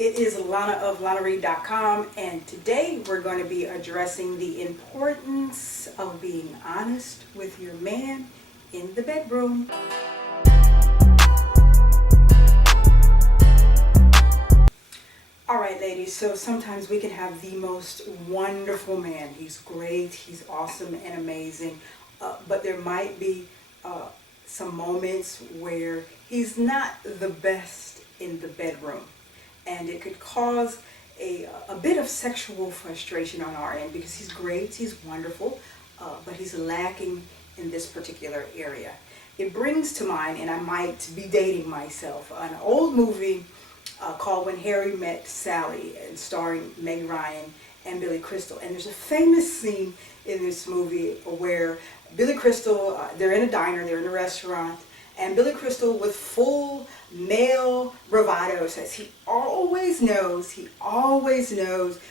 it is Lana of LanaReid.com, and today we're going to be addressing the importance of being honest with your man in the bedroom. Alright ladies, so sometimes we can have the most wonderful man. He's great, he's awesome and amazing, but there might be some moments where he's not the best in the bedroom. And it could cause a bit of sexual frustration on our end because he's great, he's wonderful, but he's lacking in this particular area. It brings to mind, and I might be dating myself, an old movie called When Harry Met Sally, and starring Meg Ryan and Billy Crystal. And there's a famous scene in this movie where Billy Crystal, they're in a diner, they're in a restaurant, and Billy Crystal, with full male bravado, says he always knows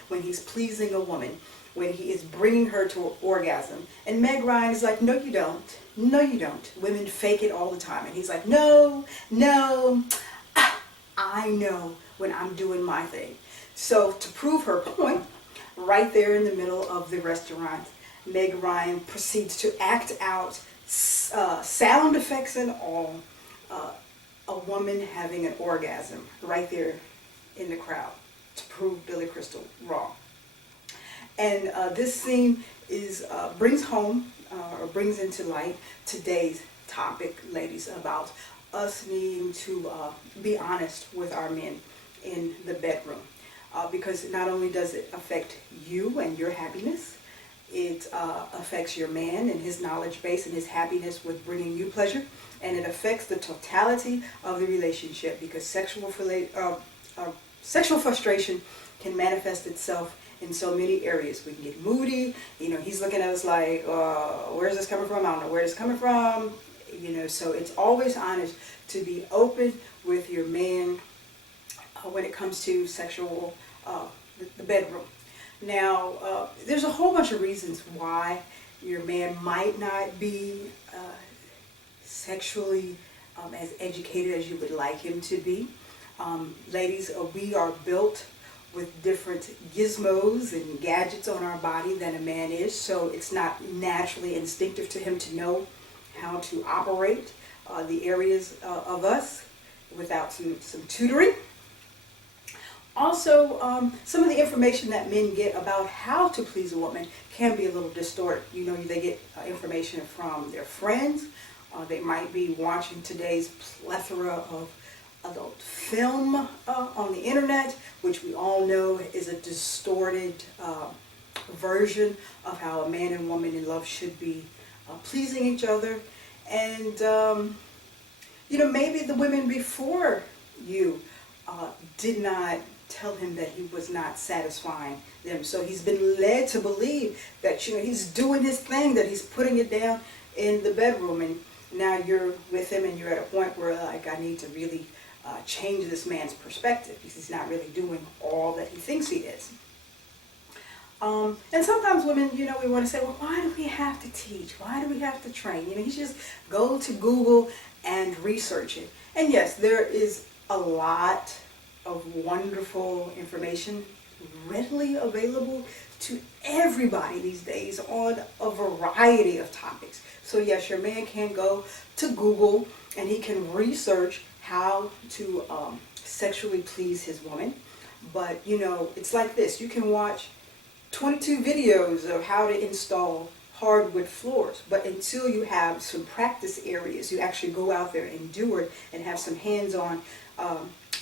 when he's pleasing a woman, when he is bringing her to an orgasm. And Meg Ryan is like, no you don't, no you don't. Women fake it all the time. And he's like, no, I know when I'm doing my thing. So to prove her point, right there in the middle of the restaurant, Meg Ryan proceeds to act out, sound effects and all, a woman having an orgasm right there in the crowd to prove Billy Crystal wrong. And this scene brings into light today's topic, ladies, about us needing to be honest with our men in the bedroom, because not only does it affect you and your happiness, it affects your man and his knowledge base and his happiness with bringing you pleasure, and it affects the totality of the relationship, because sexual frustration can manifest itself in so many areas. We can get moody, he's looking at us like, where's this coming from? I don't know where it's coming from. So it's always honest to be open with your man when it comes to sexual, the bedroom. Now, there's a whole bunch of reasons why your man might not be sexually as educated as you would like him to be. Ladies, we are built with different gizmos and gadgets on our body than a man is, so it's not naturally instinctive to him to know how to operate the areas of us without some tutoring. Also, some of the information that men get about how to please a woman can be a little distorted. They get information from their friends. They might be watching today's plethora of adult film on the internet, which we all know is a distorted version of how a man and woman in love should be pleasing each other. And maybe the women before you did not tell him that he was not satisfying them, so he's been led to believe that he's doing his thing, that he's putting it down in the bedroom, and now you're with him and you're at a point where, like, I need to really change this man's perspective because he's not really doing all that he thinks he is. And sometimes women, we want to say, well, why do we have to teach? Why do we have to train? You just go to Google and research it. And yes, there is a lot of wonderful information readily available to everybody these days on a variety of topics. So yes, your man can go to Google and he can research how to sexually please his woman. But it's like this. You can watch 22 videos of how to install hardwood floors, but until you have some practice areas, you actually go out there and do it and have some hands-on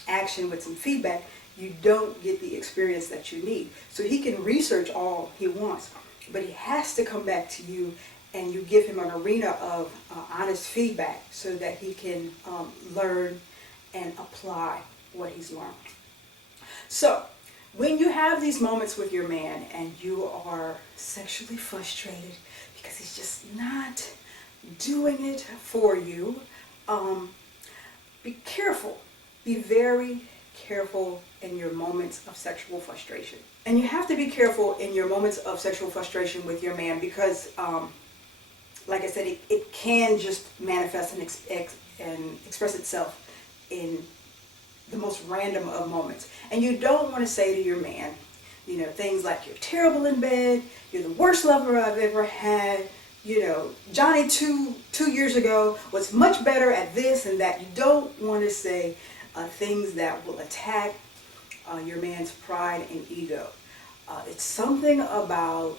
action with some feedback, you don't get the experience that you need. So he can research all he wants, but he has to come back to you and you give him an arena of honest feedback so that he can learn and apply what he's learned. So when you have these moments with your man and you are sexually frustrated because he's just not doing it for you, be careful. Be very careful in your moments of sexual frustration. And you have to be careful in your moments of sexual frustration with your man because, like I said, it can just manifest and express itself in the most random of moments. And you don't want to say to your man, you know, things like, you're terrible in bed, you're the worst lover I've ever had, you know, Johnny two years ago was much better at this and that. You don't want to say things that will attack your man's pride and ego. It's something about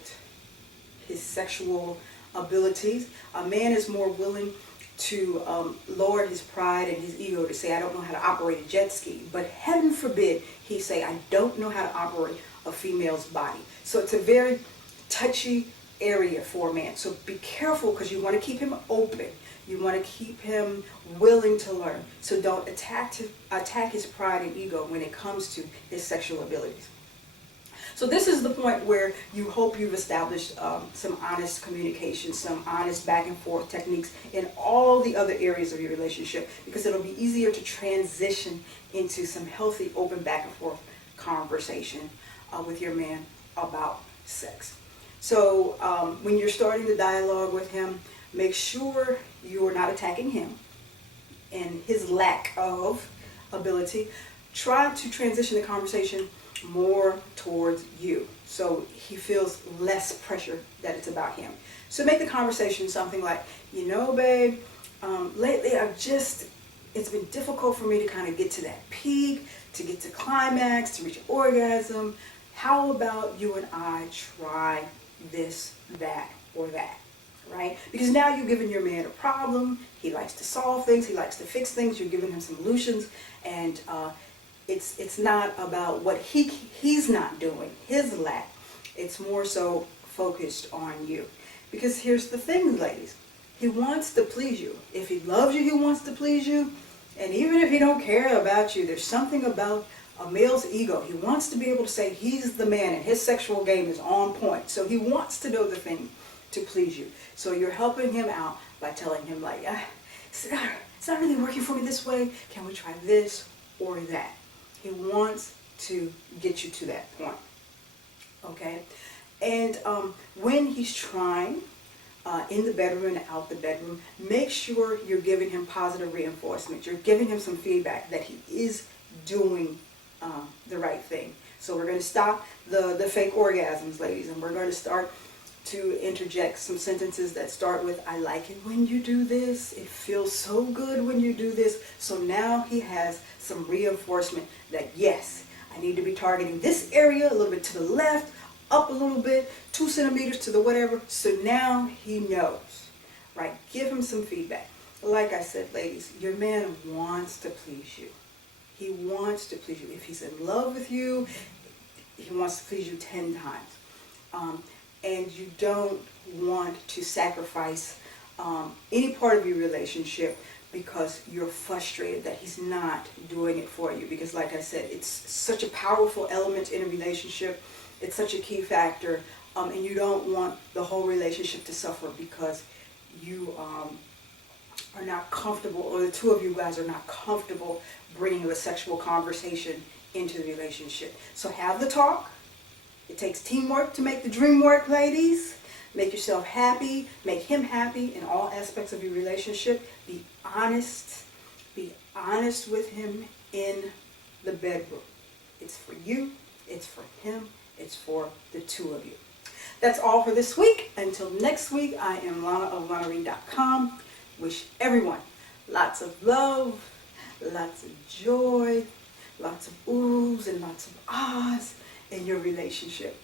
his sexual abilities. A man is more willing to lower his pride and his ego to say, I don't know how to operate a jet ski. But heaven forbid he say, I don't know how to operate a female's body. So it's a very touchy area for a man. So be careful, because you want to keep him open. You want to keep him willing to learn. So don't attack his pride and ego when it comes to his sexual abilities. So this is the point where you hope you've established some honest communication, some honest back and forth techniques in all the other areas of your relationship, because it'll be easier to transition into some healthy, open back and forth conversation with your man about sex. So when you're starting the dialogue with him, make sure you are not attacking him and his lack of ability. Try to transition the conversation more towards you, so he feels less pressure that it's about him. So make the conversation something like, you know, babe, lately it's been difficult for me to kind of get to that peak, to get to climax, to reach orgasm. How about you and I try this, that, or that, right? Because now you've given your man a problem. He likes to solve things. He likes to fix things. You're giving him solutions, and it's not about what he's not doing, his lack. It's more so focused on you. Because here's the thing, ladies. He wants to please you. If he loves you, he wants to please you. And even if he don't care about you, there's something about a male's ego. He wants to be able to say he's the man and his sexual game is on point. So he wants to know the thing to please you. So you're helping him out by telling him, like, it's not really working for me this way. Can we try this or that? He wants to get you to that point, okay? And when he's trying in the bedroom and out the bedroom, make sure you're giving him positive reinforcement. You're giving him some feedback that he is doing the right thing. So we're going to stop the fake orgasms, ladies, and we're going to start to interject some sentences that start with, I like it when you do this. It feels so good when you do this. So now he has some reinforcement that, yes, I need to be targeting this area a little bit to the left, up a little bit, 2 centimeters to the whatever. So now he knows, right? Give him some feedback. Like I said, ladies, your man wants to please you. He wants to please you. If he's in love with you, he wants to please you 10 times. And you don't want to sacrifice any part of your relationship because you're frustrated that he's not doing it for you. Because like I said, it's such a powerful element in a relationship. It's such a key factor. And you don't want the whole relationship to suffer because you are not comfortable, or the two of you guys are not comfortable bringing the sexual conversation into the relationship. So have the talk. It takes teamwork to make the dream work, ladies. Make yourself happy. Make him happy in all aspects of your relationship. Be honest. Be honest with him in the bedroom. It's for you. It's for him. It's for the two of you. That's all for this week. Until next week, I am Lana of LanaReid.com. Wish everyone lots of love, lots of joy, lots of oohs and lots of ahs in your relationship.